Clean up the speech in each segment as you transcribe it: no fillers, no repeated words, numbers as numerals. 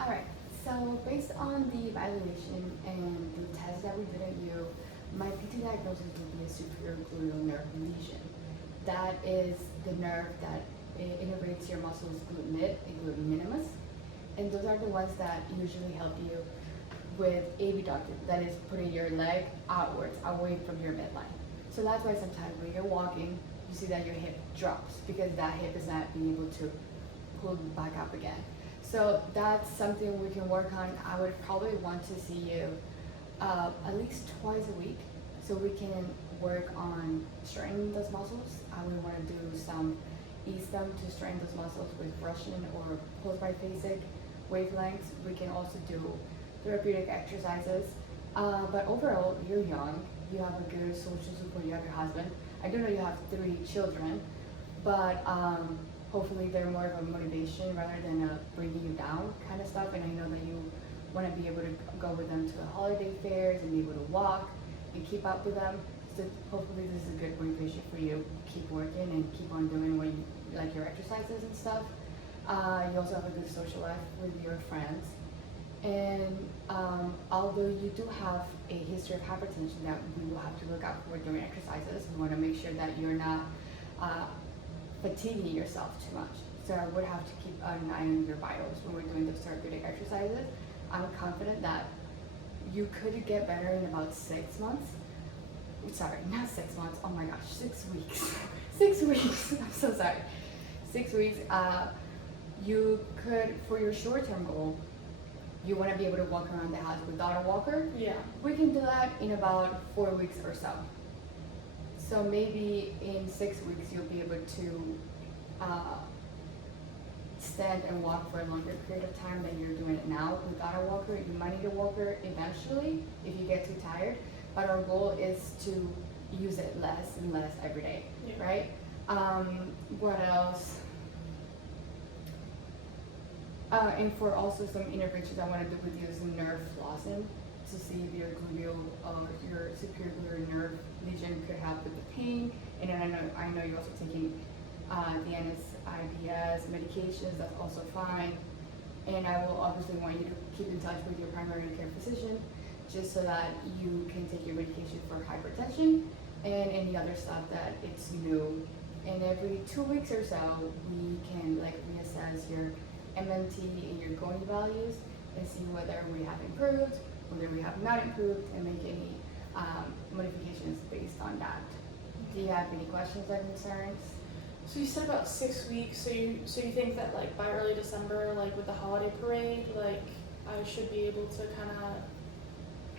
All right. So based on the evaluation and the test that we did at you, my PT diagnosis would be a superior gluteal nerve lesion. That is the nerve that innervates your muscles glute mid and glute minimus, and those are the ones that usually help you with abduction, that is putting your leg outwards, away from your midline. So that's why sometimes when you're walking, you see that your hip drops because that hip is not being able to pull back up again. So that's something we can work on. I would probably want to see you at least twice a week so we can work on strengthening those muscles. I would want to do some ease them to strengthen those muscles with Russian or post-biphasic wavelengths. We can also do therapeutic exercises. But overall, you're young. You have a good social support. You have your husband. I do know you have 3 children, but hopefully they're more of a motivation rather than a bringing you down kind of stuff. And I know that you want to be able to go with them to the holiday fairs and be able to walk and keep up with them. So hopefully this is a good motivation for you. Keep working and keep on doing what you like, your exercises and stuff. You also have a good social life with your friends. And although you do have a history of hypertension that we will have to look out for during exercises, we want to make sure that you're not fatiguing yourself too much. So I would have to keep an eye on your vitals when we're doing those therapeutic exercises. I'm confident that you could get better in about 6 months. Sorry, not 6 months. Oh my gosh, 6 weeks. 6 weeks. I'm so sorry. 6 weeks. You could, for your short-term goal, you want to be able to walk around the house without a walker. Yeah. We can do that in about 4 weeks or so. So maybe in 6 weeks you'll be able to stand and walk for a longer period of time than you're doing it now without a walker. You might need a walker eventually if you get too tired, but our goal is to use it less and less every day, Yeah. right? What else? And for also some interventions I want to do with you is nerve flossing to see if your gluteal, your superior gluteal nerve lesion could help with the pain. And then I know you're also taking the NSAIDs medications. That's also fine. And I will obviously want you to keep in touch with your primary care physician, just so that you can take your medication for hypertension and any other stuff that it's new. And every 2 weeks or so, we can like reassess your MMT and your GONI values and see whether we have improved, whether we have not improved, and make any modifications based on that. Do you have any questions or concerns? So you said about 6 weeks. So you think that like by early December, like with the holiday parade, like I should be able to kind of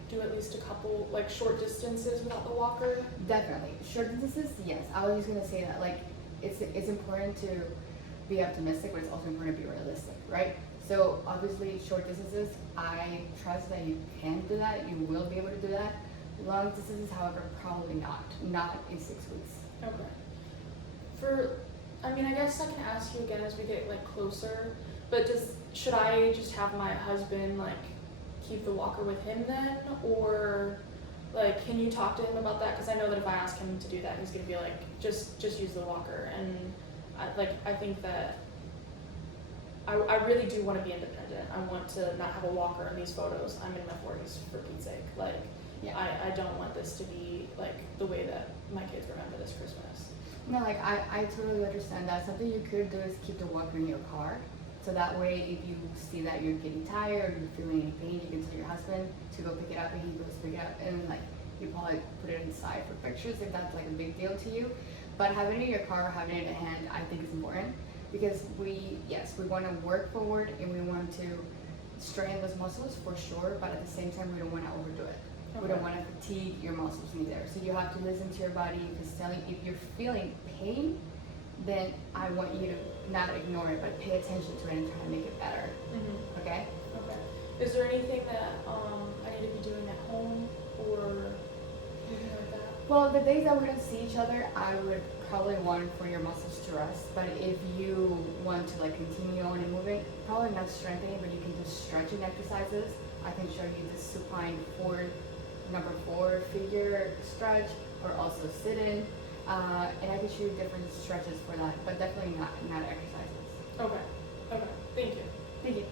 do at least a couple like short distances without the walker? Definitely. Short distances, yes. I was just gonna say that like it's important to be optimistic, but it's also important to be realistic, right? So obviously short distances, I trust that you can do that, you will be able to do that. Long distances, however, probably not in 6 weeks. Okay. I guess I can ask you again as we get like closer, but should I just have my husband like keep the walker with him then, or like can you talk to him about that? Because I know that if I ask him to do that, he's gonna be like just use the walker, and I think that I really do want to be independent. I want to not have a walker in these photos. I'm in my 40s, for Pete's sake. Like, yeah. I don't want this to be like the way that my kids remember this Christmas. No, like I totally understand that. Something you could do is keep the walker in your car. So that way, if you see that you're getting tired or you're feeling any pain, you can tell your husband to go pick it up, and he goes pick it up, and like you probably put it inside for pictures if that's like a big deal to you. But having it in your car, having it in hand, I think is important, because we want to work forward and we want to strengthen those muscles for sure, but at the same time we don't want to overdo it. Okay. We don't want to fatigue your muscles neither. So you have to listen to your body. If you're feeling pain, then I want you to not ignore it, but pay attention to it and try to make it better. Mm-hmm. Okay? Okay. Is there anything that I need to be doing at home or anything like that? Well, the days that we don't see each other, I would probably want for your muscles to rest. But if you want to like continue on and moving, probably not strengthening, but you can do stretching exercises. I can show you the supine number 4 figure stretch, or also sit in. And I can show you different stretches for that, but definitely not exercises. Okay. Thank you. Thank you.